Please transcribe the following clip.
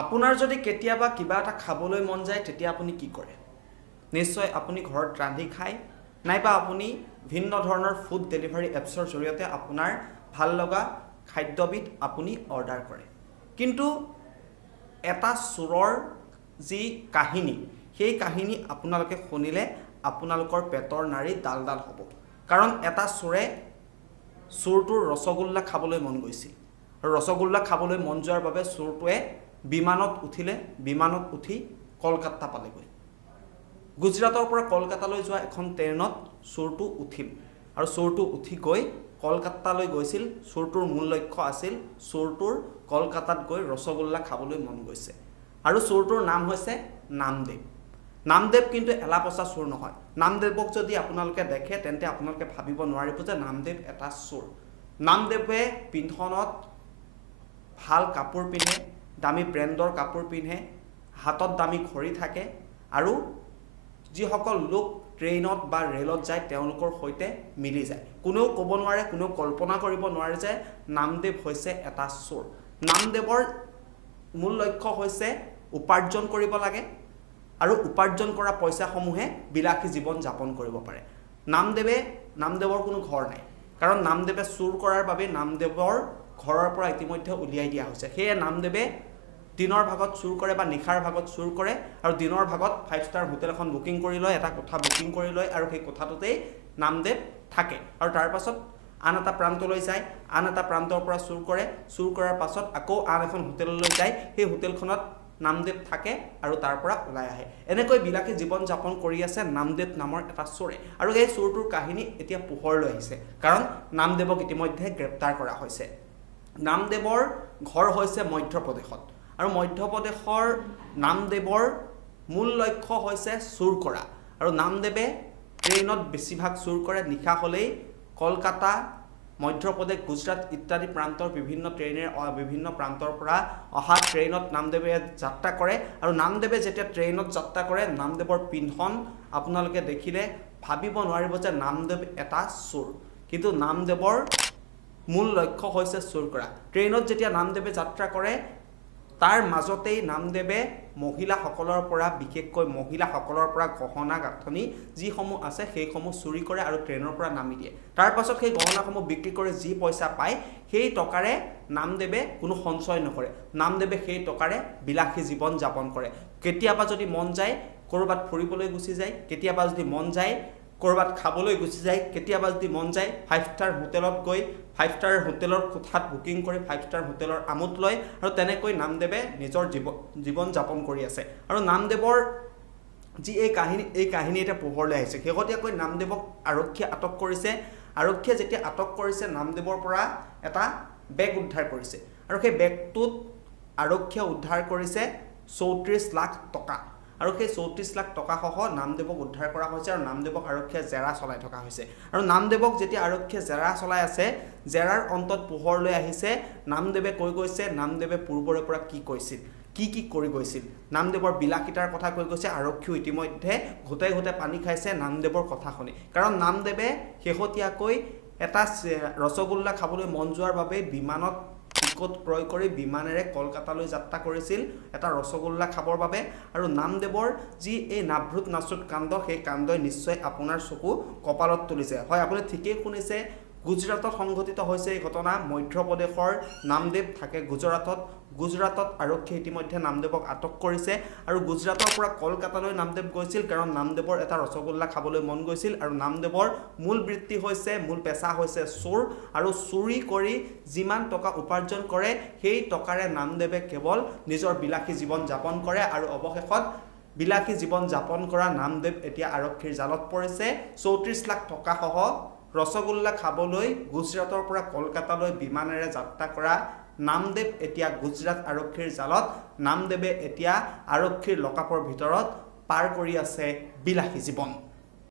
আপোনাৰ যদি কেতিয়াবা কিবা এটা খাবলৈ মন যায় তেতিয়া আপুনি কি কৰে নিশ্চয় আপুনি ঘৰত ৰান্ধি খায় নাইবা আপুনি ভিন্ন ধৰণৰ ফুড ডেলিভাৰী এপছৰ জৰিয়তে আপোনাৰ ভাল লগা খাদ্যবিধ আপুনি অৰ্ডাৰ কৰে কিন্তু এটা চোৰৰ যি কাহিনী সেই কাহিনী আপোনালোকে শুনিলে আপোনালোকৰ পেটৰ নাৰী ডালডাল হ'ব কাৰণ এটা চোৰে চোৰটোৰ ৰসগোল্লা খাবলৈ মন গৈছিল আৰু ৰসগোল্লা খাবলৈ মন যোৱাৰ বাবে চোৰটোৱে বিমানত উঠিলে বিমানত উঠি কলকাতা পালেগৈ গুজৰাটৰ পৰা কলকাতালৈ যোৱা এখন ট্ৰেইনত চোৰটো উঠিল আৰু চোৰটো উঠি গৈ কলকাতালৈ গৈছিল চোৰটোৰ মূল লক্ষ্য আছিল চোৰটোৰ কলকাতাত গৈ ৰসগোল্লা খাবলৈ মন গৈছে আৰু চোৰটোৰ নাম হৈছে নামদেৱ নামদেৱ কিন্তু এলাপচা চোৰ নহয় নামদেৱক যদি আপোনালোকে দেখে তেন্তে আপোনালোকে ভাবিব নোৱাৰিব যে নামদেৱ এটা চোৰ নামদেৱে পিন্ধনত ভাল কাপোৰ পিন্ধে দামী ব্ৰেণ্ডৰ কাপোৰ পিন্ধে হাতত দামী ঘড়ী থাকে আৰু যিসকল লোক ট্ৰেইনত বা ৰেলত যায় তেওঁলোকৰ সৈতে মিলি যায় কোনেও ক'ব নোৱাৰে কোনেও কল্পনা কৰিব নোৱাৰে যে নামদেৱ হৈছে এটা চোৰ নামদেৱৰ মূল লক্ষ্য হৈছে উপাৰ্জন কৰিব লাগে আৰু উপাৰ্জন কৰা পইচাসমূহে বিলাসী জীৱন যাপন কৰিব পাৰে নামদেৱৰ কোনো ঘৰ নাই কাৰণ নামদেৱে চুৰ কৰাৰ বাবে নামদেৱৰ ঘৰৰ পৰা ইতিমধ্যে উলিয়াই দিয়া হৈছে সেয়ে নামদেৱে দিনৰ ভাগত চুৰ কৰে বা নিশাৰ ভাগত চুৰ কৰে আৰু দিনৰ ভাগত 5 ষ্টাৰ হোটেল এখন বুকিং কৰি লয় এটা কোঠা বুকিং কৰি লয় আৰু সেই কোঠাটোতেই নামদেৱ থাকে আৰু তাৰ পাছত আন এটা প্ৰান্তলৈ যায় আন এটা প্ৰান্তৰ পৰা চুৰ কৰে চুৰ কৰাৰ পাছত আকৌ আন এখন হোটেললৈ যায় সেই হোটেলখনত নামদেৱ থাকে আৰু তাৰ পৰা ওলাই আহে এনেকৈ বিলাসী জীৱন যাপন কৰি আছে নামদেৱ নামৰ এটা চোৰে আৰু এই চোৰটোৰ কাহিনী এতিয়া পোহৰলৈ আহিছে কাৰণ নামদেৱক ইতিমধ্যে গ্ৰেপ্তাৰ কৰা হৈছে নামদেৱৰ ঘৰ হৈছে মধ্যপ্ৰদেশত আৰু মধ্যপ্ৰদেশৰ নামদেৱৰ মূল লক্ষ্য হৈছে চুৰ কৰা আৰু নামদেৱে ট্ৰেইনত বেছিভাগ চুৰ কৰে নিশা হ'লেই কলকাতা মধ্যপ্ৰদেশ গুজৰাট ইত্যাদি প্ৰান্তৰ বিভিন্ন প্ৰান্তৰ পৰা অহা ট্ৰেইনত নামদেৱে যাত্ৰা কৰে আৰু নামদেৱে যেতিয়া ট্ৰেইনত যাত্ৰা কৰে নামদেৱৰ পিন্ধন আপোনালোকে দেখিলে ভাবিব নোৱাৰিব যে নামদেৱ এটা চোৰ কিন্তু নামদেৱৰ মূল লক্ষ্য হৈছে চুৰ কৰা ট্ৰেইনত যেতিয়া নামদেৱে যাত্ৰা কৰে তাৰ মাজতেই নামদেৱে মহিলাসকলৰ পৰা বিশেষকৈ মহিলাসকলৰ পৰা গহনা গাঁথনি যিসমূহ আছে সেইসমূহ চুৰি কৰে আৰু ট্ৰেইনৰ পৰা নামি দিয়ে তাৰ পাছত সেই গহনাসমূহ বিক্ৰী কৰি যি পইচা পায় সেই টকাৰে নামদেৱে কোনো সঞ্চয় নকৰে নামদেৱে সেই টকাৰে বিলাসী জীৱন যাপন কৰে কেতিয়াবা যদি মন যায় কৰবাত ফুৰিবলৈ গুচি যায় কেতিয়াবা যদি মন যায় কৰবাত খাবলৈ গুচি যায় কেতিয়াবা যদি মন যায় 5 ষ্টাৰ হোটেলত গৈ 5 ষ্টাৰ হোটেলৰ কোঠাত বুকিং কৰি 5 ষ্টাৰ হোটেলৰ আমোদ লয় আৰু তেনেকৈ নামদেৱে নিজৰ জীৱন যাপন কৰি আছে আৰু নামদেৱৰ যি এই কাহিনী এটা পোহৰলৈ আহিছে শেহতীয়াকৈ নামদেৱক আৰক্ষীয়ে আটক কৰিছে আৰক্ষীয়ে যেতিয়া আটক কৰিছে নামদেৱৰ পৰা এটা বেগ উদ্ধাৰ কৰিছে আৰু সেই বেগটোত আৰক্ষীয়ে উদ্ধাৰ কৰিছে 34 লাখ টকা আৰু সেই 34 লাখ টকা সহ নামদেৱক উদ্ধাৰ কৰা হৈছে আৰু নামদেৱক আৰক্ষীয়ে জেৰা চলাই থকা হৈছে আৰু নামদেৱক যেতিয়া আৰক্ষীয়ে জেৰা চলাই আছে জেৰাৰ অন্তত পোহৰলৈ আহিছে নামদেৱে কৈ গৈছে নামদেৱে পূৰ্বৰে পৰা কি কৈছিল কি কৰি গৈছিল নামদেৱৰ বিলাসিতাৰ কথা কৈ গৈছে আৰক্ষীও ইতিমধ্যে ঘুটে পানী খাইছে নামদেৱৰ কথা শুনি কাৰণ নামদেৱে শেহতীয়াকৈ এটা ৰসগোল্লা খাবলৈ মন যোৱাৰ বাবে বিমানত টিকট ক্ৰয় কৰি বিমানেৰে কলকাতালৈ যাত্ৰা কৰিছিল এটা ৰসগোল্লা খাবৰ বাবে আৰু নামদেৱৰ যি এই নাভ্ৰুত নাচুত কাণ্ড সেই কাণ্ডই নিশ্চয় আপোনাৰ চকু কপালত তুলিছে হয় আপুনি ঠিকই শুনিছে গুজৰাটত সংঘটিত হৈছে এই ঘটনা মধ্যপ্ৰদেশৰ নামদেৱ থাকে গুজৰাটত আৰক্ষী ইতিমধ্যে নামদেৱক আটক কৰিছে আৰু গুজৰাটৰ পৰা কলকাতালৈ নামদেৱ গৈছিল কাৰণ নামদেৱৰ এটা ৰসগোল্লা খাবলৈ মন গৈছিল আৰু নামদেৱৰ মূল বৃত্তি হৈছে মূল পেশা হৈছে চোৰ আৰু চুৰি কৰি যিমান টকা উপাৰ্জন কৰে সেই টকাৰে নামদেৱে কেৱল নিজৰ বিলাসী জীৱন যাপন কৰে আৰু অৱশেষত বিলাসী জীৱন যাপন কৰা নামদেৱ এতিয়া আৰক্ষীৰ জালত পৰিছে 34 লাখ টকা সহ ৰসগোল্লা খাবলৈ গুজৰাটৰ পৰা কলকাতালৈ বিমানেৰে যাত্ৰা কৰা নামদেৱ এতিয়া গুজৰাট আৰক্ষীৰ জালত নামদেৱে এতিয়া আৰক্ষীৰ লকআপৰ ভিতৰত পাৰ কৰি আছে বিলাসী জীৱন